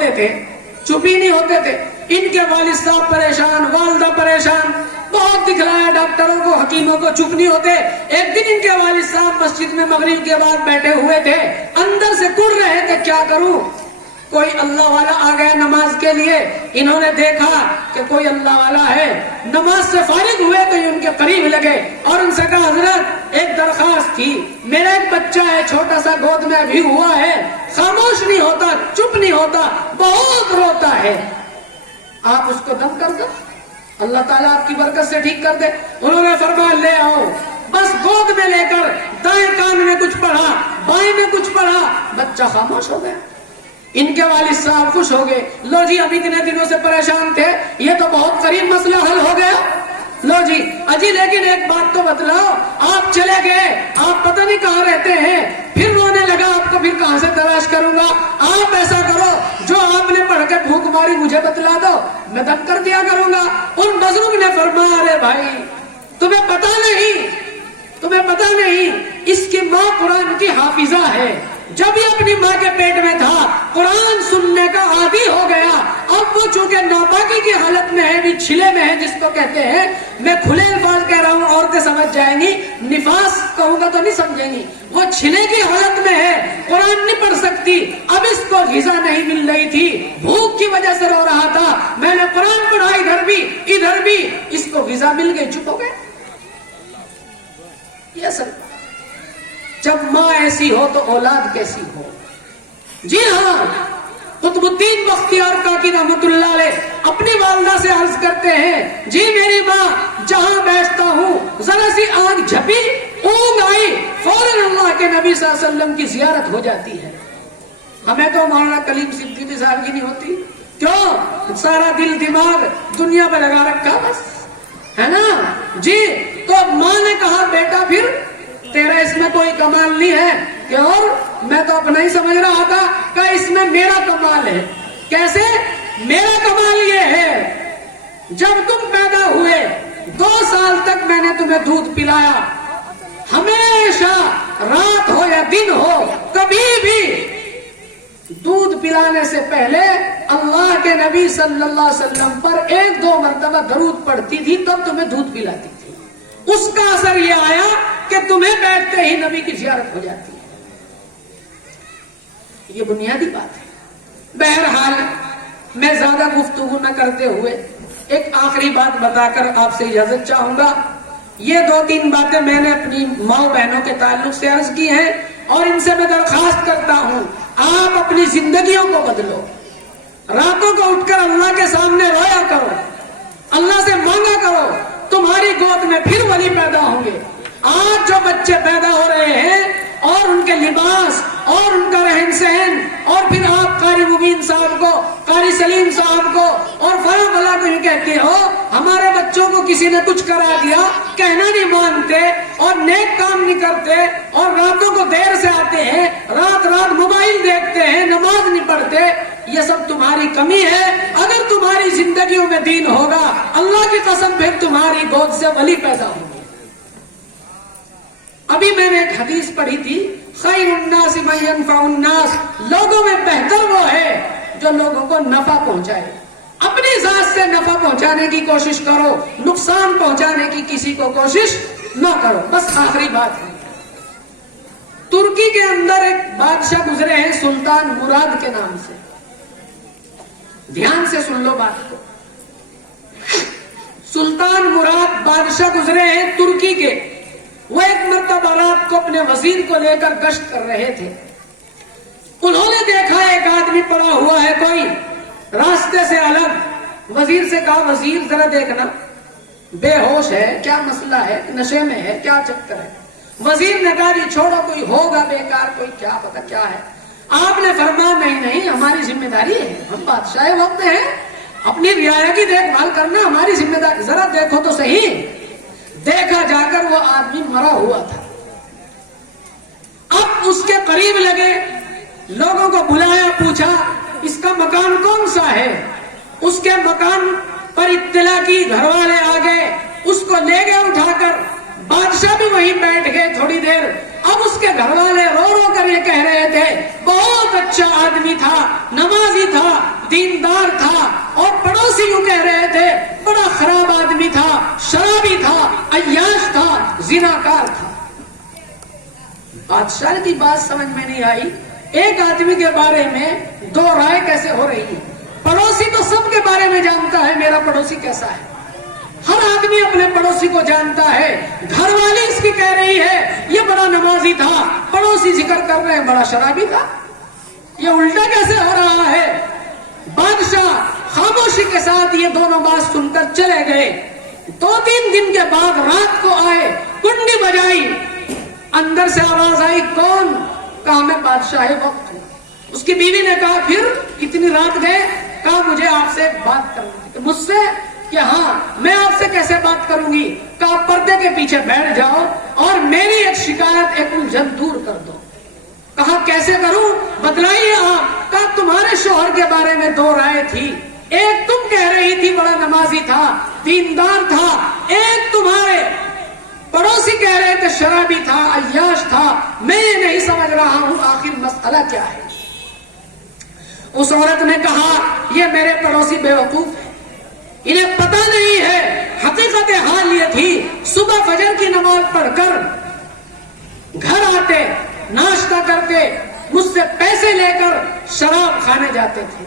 ہوتے تھے, چپ ہی نہیں ہوتے تھے. ان کے والد صاحب پریشان, والدہ پریشان, بہت دکھلایا ڈاکٹروں کو, حکیموں کو, چپ نہیں ہوتے. ایک دن ان کے والد صاحب مسجد میں مغرب کے بعد بیٹھے ہوئے تھے, اندر سے کڑ رہے تھے کیا کروں. کوئی اللہ والا آ گیا نماز کے لیے, انہوں نے دیکھا کہ کوئی اللہ والا ہے, نماز سے فارغ ہوئے تو یہ ان کے قریب لگے اور ان سے کہا حضرت ایک درخواست تھی, میرا ایک بچہ ہے چھوٹا سا گود میں ابھی ہوا ہے, خاموش نہیں ہوتا, چپ نہیں ہوتا, بہت روتا ہے, آپ اس کو دم کر دو, اللہ تعالیٰ آپ کی برکت سے ٹھیک کر دے. انہوں نے فرمایا لے آؤ. بس گود میں لے کر دائیں کان میں کچھ پڑھا, بائیں میں کچھ پڑھا, بچہ خاموش ہو گیا. ان کے والد صاحب خوش ہو گئے, لو جی اب اتنے دنوں سے پریشان تھے, یہ تو بہت قریب مسئلہ حل ہو گیا. لو جی اجی لیکن ایک بات تو بتلاؤ, آپ چلے گئے, آپ پتہ نہیں کہاں رہتے ہیں, پھر رونے لگا, آپ کو پھر کہاں سے تلاش کروں گا. آپ ایسا کرو, جو آپ نے پڑھ کے بھوک ماری مجھے بتلا دو, میں دم کر دیا کروں گا. ان بزرگ نے فرمایا ارے بھائی تمہیں پتہ نہیں, تمہیں پتہ نہیں, اس کی ماں قرآن کی حافظہ ہے. جب یہ اپنی ماں کے پیٹ میں تھا قرآن سننے کا عادی ہو گیا. اب وہ چونکہ ناپاکی کی حالت میں ہے, بھی چھلے میں ہے جس کو کہتے ہیں, میں کھلے الفاظ کہہ رہا ہوں, عورتیں سمجھ جائیں گی, نفاس کہوں گا تو نہیں سمجھیں گی. وہ چھلے کی حالت میں ہے, قرآن نہیں پڑھ سکتی. اب اس کو غذا نہیں مل رہی تھی, بھوک کی وجہ سے رو رہا تھا, میں نے قرآن پڑھا ادھر بھی ادھر بھی, اس کو غذا مل گئی, چپ ہو گئے. یہ سب جب ماں ایسی ہو تو اولاد کیسی ہو. جی ہاں, قطب الدین بختیار کاکی رحمت اللہ علیہ اپنی والدہ سے عرض کرتے ہیں, جی میری ماں جہاں بیٹھتا ہوں ذرا سی آنکھ جھپی, اونگ آئی, فوراً اللہ کے نبی صلی اللہ علیہ وسلم کی زیارت ہو جاتی ہے. ہمیں تو مولانا کلیم صدیقی صاحب کی نہیں ہوتی, کیوں, سارا دل دماغ دنیا پہ لگا رکھا بس, ہے نا جی. تو ماں نے کہا بیٹا پھر تیرا اس میں کوئی کمال نہیں ہے. کہ اور میں تو اپنا ہی سمجھ رہا تھا کہ اس میں میرا کمال ہے. کیسے میرا کمال یہ ہے, جب تم پیدا ہوئے 2 سال تک میں نے تمہیں دودھ پلایا, ہمیشہ رات ہو یا دن ہو کبھی بھی دودھ پلانے سے پہلے اللہ کے نبی صلی اللہ علیہ وسلم پر 1-2 مرتبہ درود پڑھتی تھی, تب تمہیں دودھ پلاتی تھی. اس کا اثر یہ آیا کہ تمہیں بیٹھتے ہی نبی کی زیارت ہو جاتی ہے. یہ بنیادی بات ہے. بہرحال میں زیادہ گفتگو نہ کرتے ہوئے ایک آخری بات بتا کر آپ سے اجازت چاہوں گا. یہ 2-3 باتیں میں نے اپنی ماں بہنوں کے تعلق سے عرض کی ہیں, اور ان سے میں درخواست کرتا ہوں آپ اپنی زندگیوں کو بدلو. راتوں کو اٹھ کر اللہ کے سامنے رویا کرو, اللہ سے مانگا کرو, تمہاری گود میں پھر ولی پیدا ہوں گے. آج جو بچے پیدا ہو رہے ہیں اور ان کے لباس اور ان کا رہن سہن, اور پھر آپ قاری مبین صاحب کو, قاری سلیم صاحب کو اور فلاں فلاں کو یہ کہتے ہو ہمارے بچوں کو کسی نے کچھ کرا دیا, کہنا نہیں مانتے اور نیک کام نہیں کرتے, اور راتوں کو دیر سے آتے ہیں, رات رات موبائل دیکھتے ہیں, نماز نہیں پڑھتے. یہ سب تمہاری کمی ہے. اگر تمہاری زندگیوں میں دین ہوگا, اللہ کی قسم پھر تمہاری گود سے ولی پیدا ہوگی. ابھی میں نے ایک حدیث پڑھی تھی, خیر الناس من ينفع الناس, لوگوں میں بہتر وہ ہے جو لوگوں کو نفع پہنچائے. اپنی ذات سے نفع پہنچانے کی کوشش کرو, نقصان پہنچانے کی کسی کو کوشش نہ کرو. بس آخری بات ہے, ترکی کے اندر ایک بادشاہ گزرے ہیں سلطان مراد کے نام سے. دھیان سے سن لو بات کو. سلطان مراد بادشاہ گزرے ہیں ترکی کے. وہ ایک مرتبہ رات کو اپنے وزیر کو لے کر گشت کر رہے تھے. انہوں نے دیکھا ایک آدمی پڑا ہوا ہے کوئی راستے سے الگ. وزیر سے کہا وزیر ذرا دیکھنا, بے ہوش ہے, کیا مسئلہ ہے, نشے میں ہے, کیا چکر ہے. وزیر نے کہا جی چھوڑو, کوئی ہوگا بیکار, کوئی کیا پتا کیا ہے. آپ نے فرمایا نہیں, ہماری ذمہ داری ہے, ہم بادشاہ وقت ہیں, اپنی رعایا کی دیکھ بھال کرنا ہماری ذمہ داری. ذرا دیکھو تو صحیح. دیکھا جا کر وہ آدمی مرا ہوا تھا. اب اس کے قریب لگے, لوگوں کو بلایا, پوچھا اس کا مکان کون سا ہے. اس کے مکان پر اطلاع کی, گھر والے آ گئے, اس کو لے گئے اٹھا کر. بادشاہ بھی وہیں بیٹھ گئے تھوڑی دیر. اب اس کے گھر والے رو رو کر یہ کہہ رہے تھے بہت اچھا آدمی تھا، نمازی تھا، دیندار تھا، اور پڑوسی یوں کہہ رہے تھے بڑا خراب آدمی تھا، شرابی تھا، عیاش تھا، زناکار تھا۔ بادشاہ کی بات سمجھ میں نہیں آئی، ایک آدمی کے بارے میں دو رائے کیسے ہو رہی ہے؟ پڑوسی تو سب کے بارے میں جانتا ہے میرا پڑوسی کیسا ہے، ہر آدمی اپنے پڑوسی کو جانتا ہے، گھر والی اس کی کہہ رہی ہے یہ بڑا نمازی تھا، پڑوسی ذکر کر رہے ہیں بڑا شرابی تھا، یہ الٹا کیسے ہو رہا ہے؟ بادشاہ خاموشی کے ساتھ یہ دونوں بات سن کر چلے گئے۔ 2-3 دن کے بعد رات کو آئے، کنڈی بجائی، اندر سے آواز آئی کون؟ کہا میں بادشاہ وقت ہوں۔ اس کی بیوی نے کہا پھر اتنی رات گئے؟ کہا مجھے آپ سے ایک بات کرنی ہے۔ مجھ سے؟ کہ ہاں، میں آپ سے کیسے بات کروں گی؟ کہا پردے کے پیچھے بیٹھ جاؤ اور میری ایک شکایت، ایک الجھن دور کر دو۔ کہا کیسے کروں؟ بتلائیے آپ۔ کہا تمہارے شوہر کے بارے میں دو رائے تھی، ایک تم کہہ رہی تھی بڑا نمازی تھا، دیندار تھا، ایک تمہارے پڑوسی کہہ رہے تھے شرابی تھا، عیاش تھا، میں یہ نہیں سمجھ رہا ہوں آخر مسئلہ کیا ہے؟ اس عورت نے کہا یہ میرے پڑوسی بیوقوف ہیں، انہیں پتہ نہیں ہے۔ حقیقت حال یہ تھی صبح فجر کی نماز پڑھ کر گھر آتے، ناشتہ کرتے، مجھ سے پیسے لے کر شراب کھانے جاتے تھے،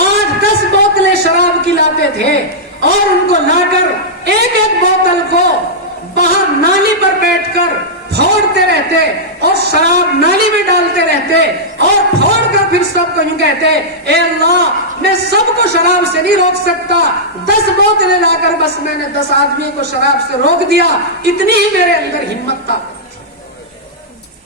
8-10 بوتلیں شراب کی لاتے تھے اور ان کو لا کر ایک ایک بوتل کو باہر نالی پر بیٹھ کر پھوڑتے رہتے اور شراب نالی میں ڈالتے رہتے اور پھوڑ کر پھر سب کو یوں کہتے اے اللہ میں سب کو شراب سے نہیں روک سکتا، 10 بوتلیں لا کر بس میں نے 10 آدمی کو شراب سے روک دیا، اتنی ہی میرے اندر ہمت تھا۔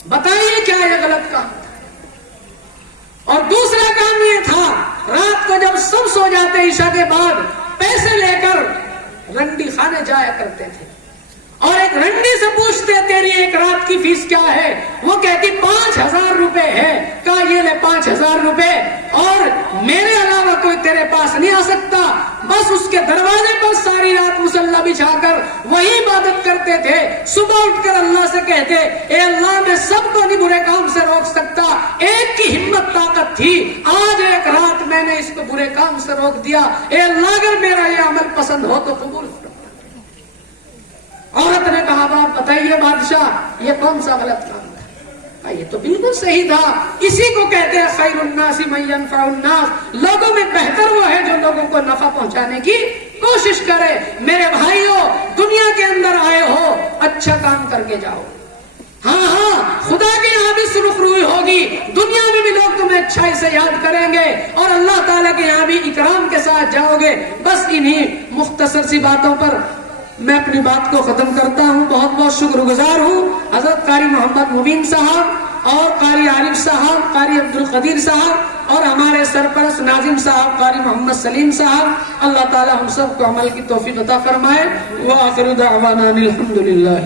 بتائیے کیا یہ غلط کام تھا؟ اور دوسرا کام یہ تھا رات کو جب سب سو جاتے عشاء کے بعد پیسے لے کر رنڈی خانے جایا کرتے تھے اور ایک رنڈی سے پوچھتے تیری ایک رات کی فیس کیا ہے؟ وہ کہتی 5,000 روپے ہے۔ کہا یہ لے 5,000 روپے اور میرے علاوہ کوئی تیرے پاس نہیں آ سکتا۔ بس اس کے دروازے پر ساری رات مصلی بچھا کر وہی عبادت کرتے تھے، صبح اٹھ کر اللہ سے کہتے اے اللہ میں سب کو نہیں برے کام سے روک سکتا، ایک کی ہمت طاقت تھی، آج ایک رات میں نے اس کو برے کام سے روک دیا، اے اللہ اگر میرا یہ عمل پسند ہو تو قبول کرو۔ عورت نے کہا باپ بتائیے بادشاہ یہ کون سا غلط کام تھا؟ یہ تو بالکل صحیح تھا، اسی کو کہتے ہیں خیر الناس من ينفع الناس، لوگوں میں بہتر وہ ہے جو لوگوں کو نفع پہنچانے کی کوشش کرے۔ میرے بھائیو دنیا کے اندر آئے ہو اچھا کام کر کے جاؤ، ہاں خدا کے یہاں بھی سرخ روئی ہوگی، دنیا میں بھی لوگ تمہیں اچھائی سے یاد کریں گے اور اللہ تعالیٰ کے یہاں بھی اکرام کے ساتھ جاؤ گے۔ بس انہی مختصر سی باتوں پر میں اپنی بات کو ختم کرتا ہوں۔ بہت بہت شکر گزار ہوں حضرت قاری محمد مبین صاحب اور قاری عارف صاحب، قاری عبد القدیر صاحب اور ہمارے سرپرست ناظم صاحب قاری محمد سلیم صاحب۔ اللہ تعالی ہم سب کو عمل کی توفیق عطا فرمائے۔ وآخر دعوانا الحمدللہ۔